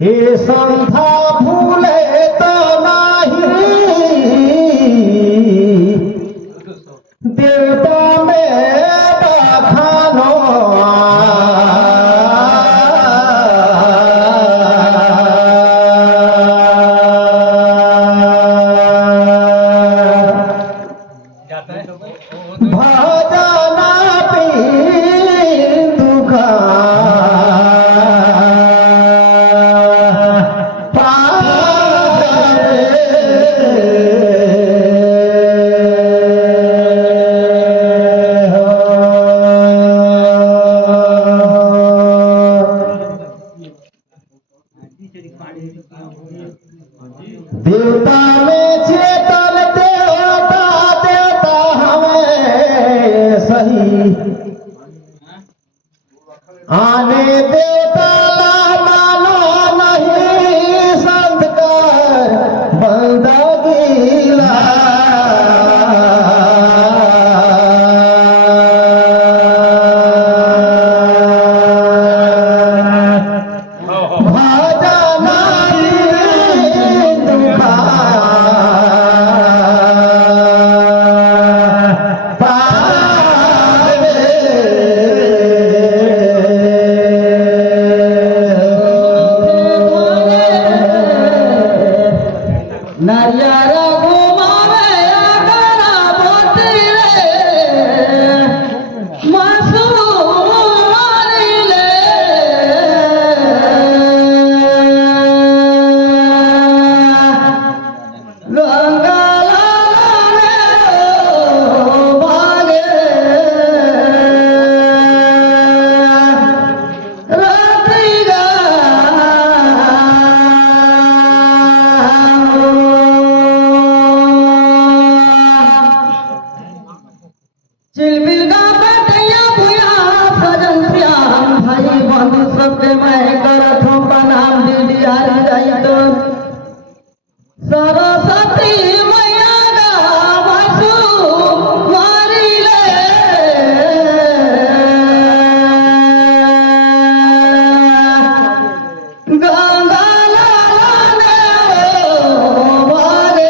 हे संथा भूले तो नाही देवता में बखानो भजना दुखा देवता में चेतन देवता देवता हमें सही आने देवता मानो नहीं संत कर बंदा गीला नरियारा घुमावे आगरा बोती रे मासूम मारी ले गंगा लाने भागे रात्रि गा चिलबिल गा बटैया भुया भजन श्याम भाई बंधु सबके मैं करत हूँ प्रणाम दीदी आ जाई तो सरस्वती मैया गा बसु मारी ले गंगा लाने भागे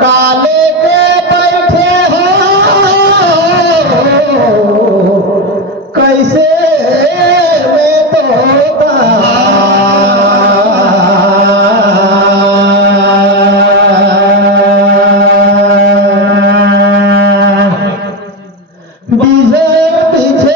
काले के बैठे हो कैसे वे तोता बीजे पीछे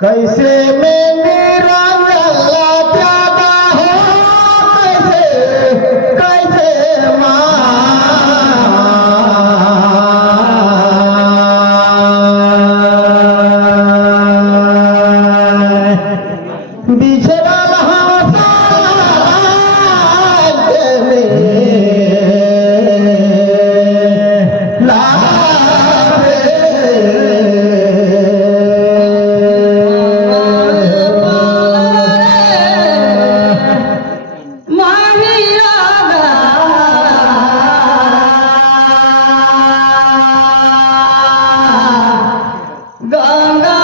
कैसे में मेरा प्यादा हो कैसे कैसे माँ बिछड़ा गंगा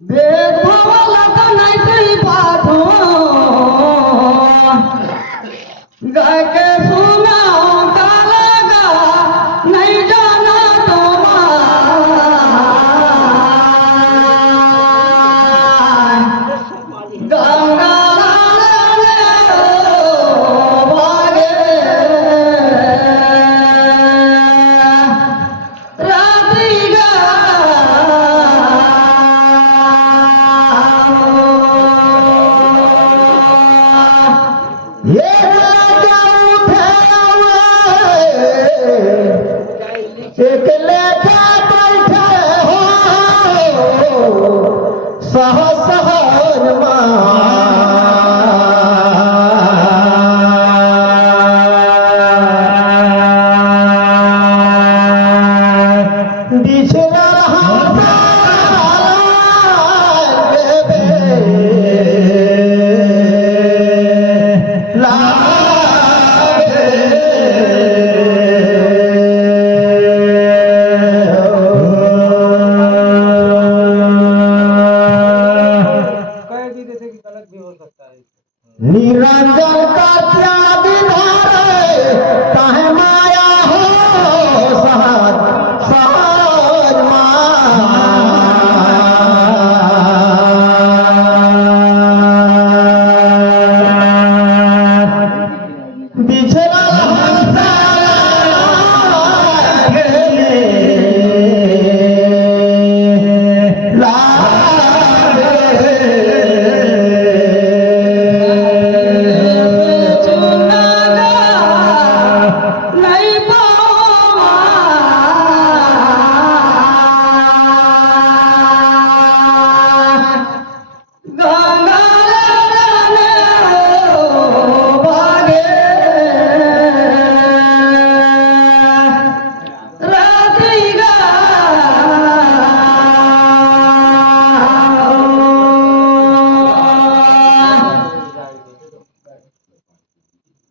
भेदभावाला का नाही तरी पाहतो गाय के सुना का लगा नहीं जाना तुम्हारा गंगा एक लेखा बैठे हो सहसहन बिछड़ा निरंजन का त्याग धारे काहे माया हो सहज सहज बिछड़ा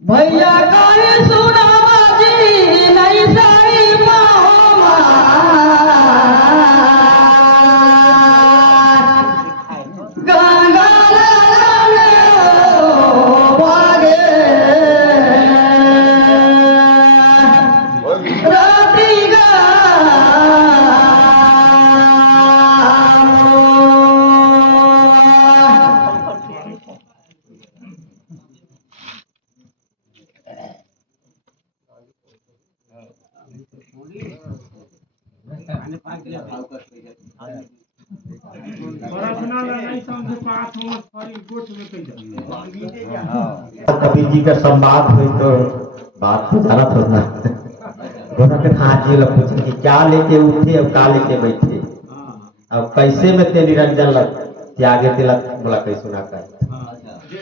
भैया काहे सुनावाजी नहीं साई पाओमा गंगा वागे रातिगा कबीर जी का संवाद हुई तो बात तो जाना थोड़ा ना दोनों के हाथ जी लोग पूछे कि क्या लेके उठे और क्या लेके बैठे अब कैसे में ते निरंजन लग त्यागे तिलक बोला कैसे सुना कर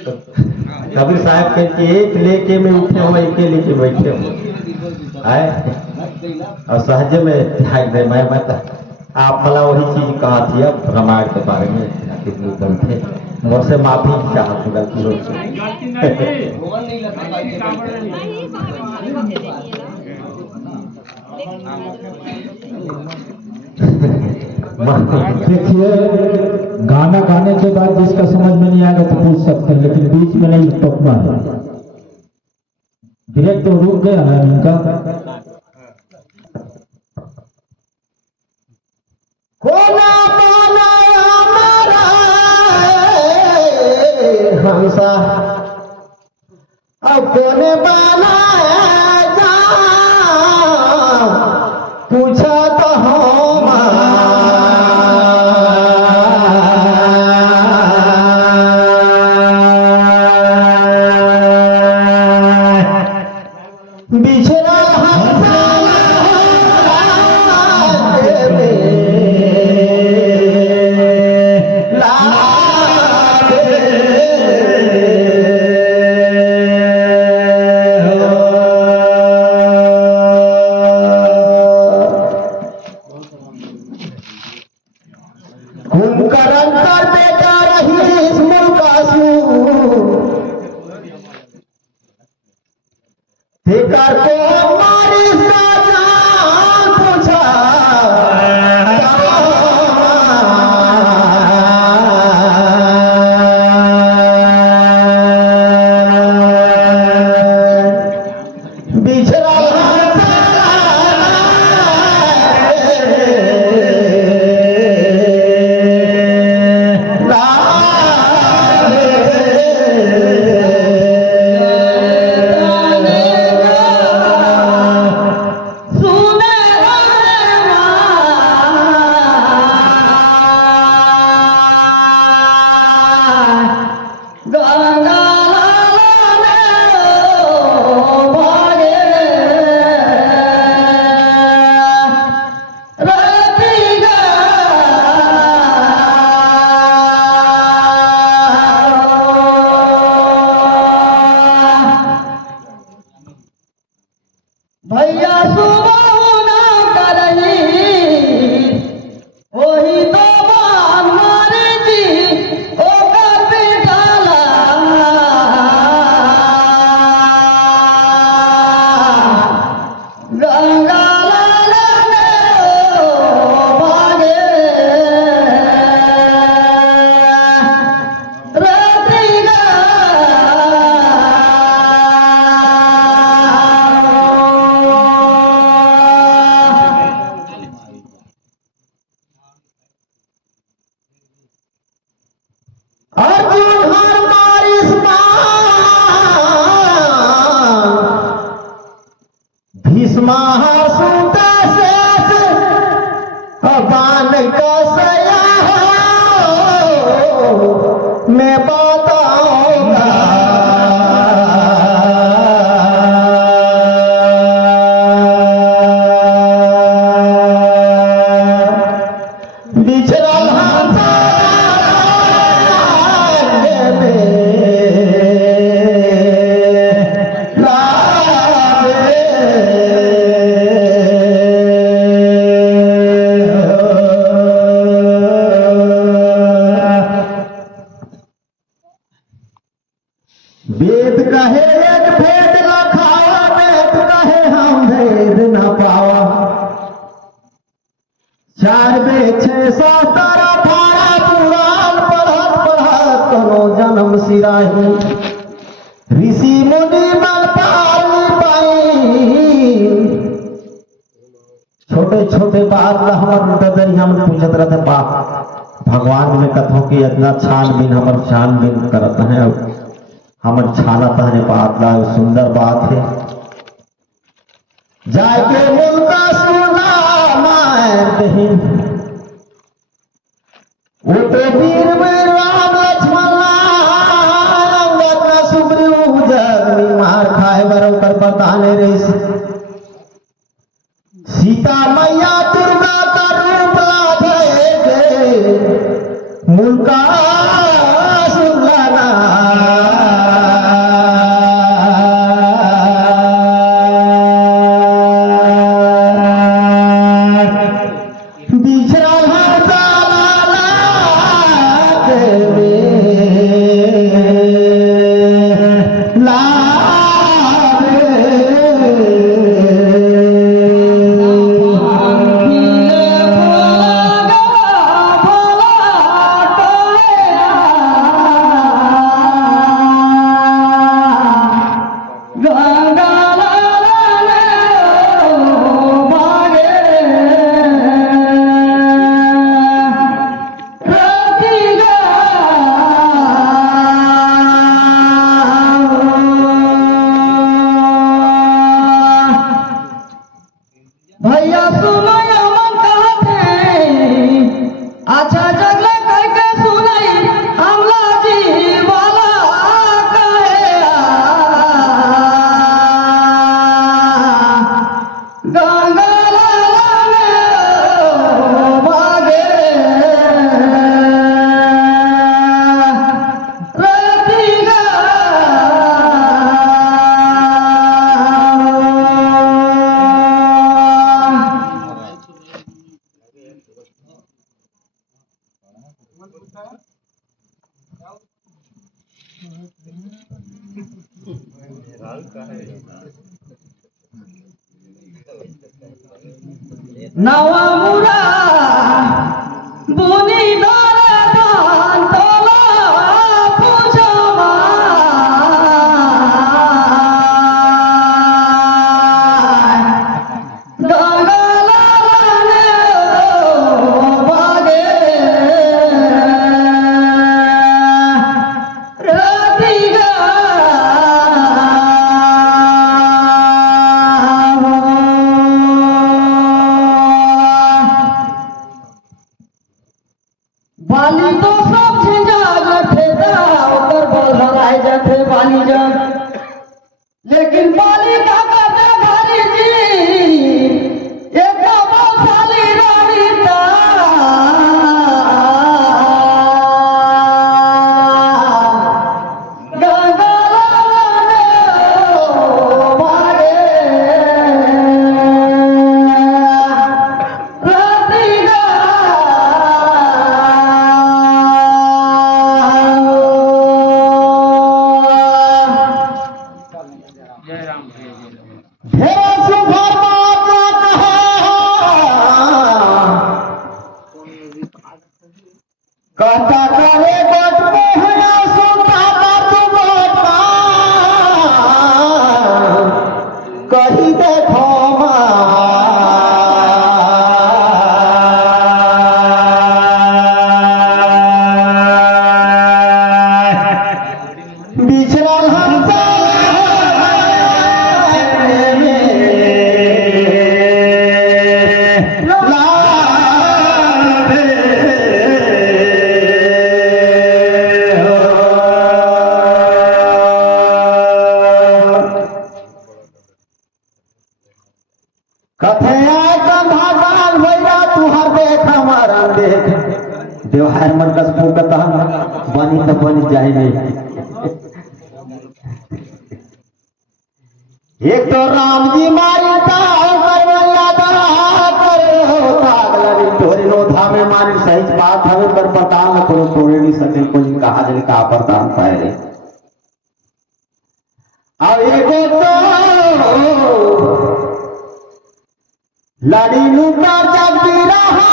तो कबीर साहब कहते एक लेके में उठे हो एक लेके बैठे हो आए और सहजे में ध्यान दे मैं आप भला वही चीज कहा थी अब रामायण के बारे में कितनी कम थे और से माफी चाहती गलती हो देखिए गाना गाने के बाद जिसका समझ में नहीं आएगा तो पूछ सकते हैं, लेकिन बीच में नहीं टोकना है। डायरेक्ट तो रुक गया है इनका। कोना बाना हमारा हंसा अब कोने बाना जा पूछा तो हो बिछड़ा हंसा छे शास्त्र अठारह पुराण पढ़त पढ़त कोनो जन्म सिराही ऋषि मुनि मन पार पाई छोटे छोटे बात ला हमर दादाजी हम पूछत रहते बाप भगवान में कथो कि इतना छानबीन हमर छानबीन करत है हमर छानत है बात ला सुंदर बात है जाके मुल्का सुना मार दही वो तो वीर में राम लक्ष्मण अंगद ना सुग्रीव जग मार खाए बरो कर बताने रही सीता मैया दुर्गा का रूप लाधे मुल्का सुलाना भैया सुनो मन कहते अच्छा जगले कह के सुनाई हमला जी वाला कहे गंगा लाला में भागे रतिगा नवा मुरा बुनी दरे धान तोला पूछमा गंगा लाला ने भागे रतिगा बाली तो सब झंझाल थे ओकर बल भराए जाते बाली जग लेकिन बाली का करते भारी जी एक बलशाली रानी ता गंगा लाला ने भागे रतिगा ढेरा सुभर बात कहता करे बट मोहना सुनता तू बता कही देखो बिछड़ल हम भगवान भैया तुहर देख हमारा देख देवहार मन कस फूकता बनी तो बनी जाए नहीं एक तो राम जी मारिता में मारी सही बात हमें पर प्रदान करो तोड़े नहीं सके कोई कहा जल का प्रदान पाए अब एगो तो लड़ी लूटा जब रहा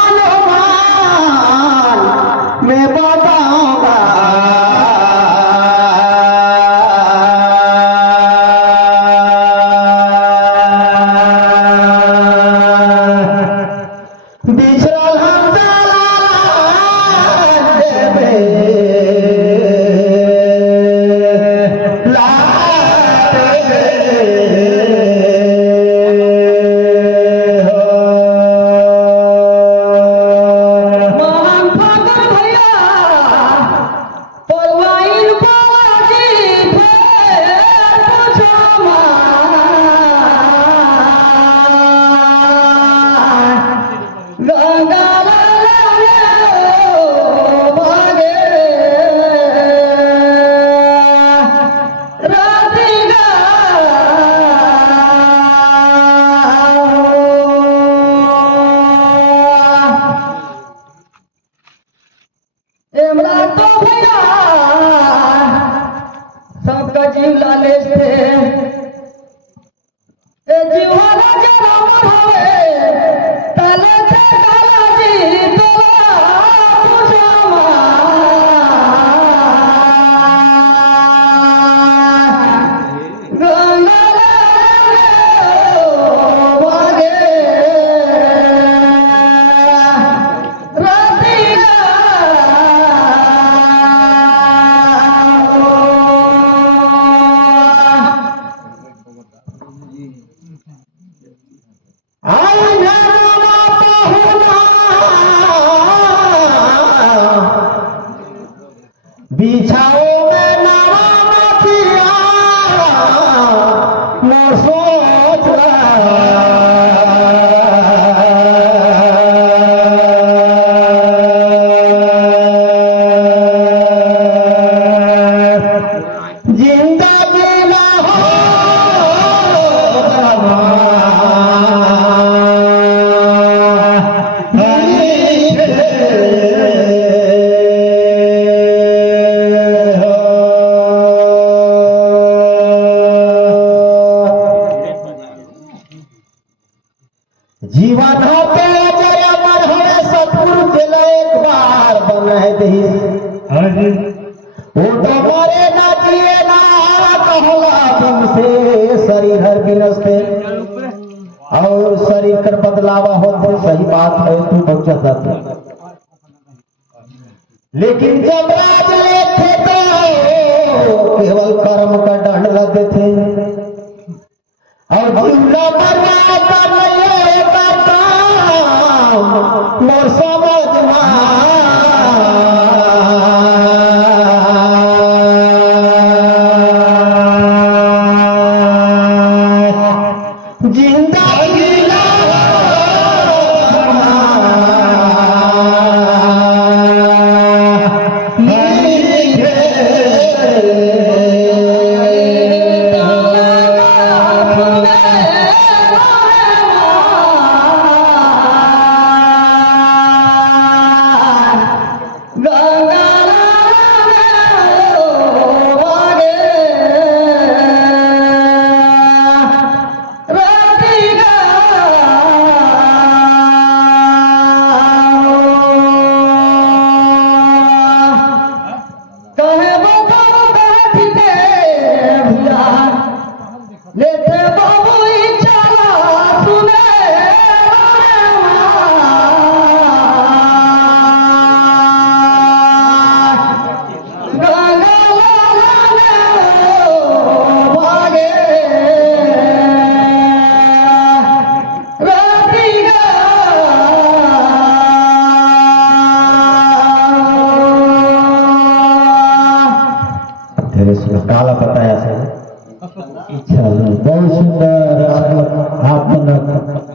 जमला तो भैया सबका जीव लाले थे ए जीवाना जरा हवे तले ते काला जी तोला पुजामा गंगा वागे बिछाओ में नवामतिया न सोच जिंदगी न हो जीवन हो पे जय अमर होए सतगुरु के एक बार बने दही वो तो मरे ना जिए ना कहला तुमसे शरीर हर बिनसते और शरीर कर बदलावा होते सही बात है तू बहुत ज्यादा लेकिन जब राज लेते तो केवल कर्म का दंड लगते थे और जीवना मरना कर मोर समझ जिंदगी लेते बाबू चला सुने गंगा भागे तेरे से काला बताया सर बहुत सुंदर आपने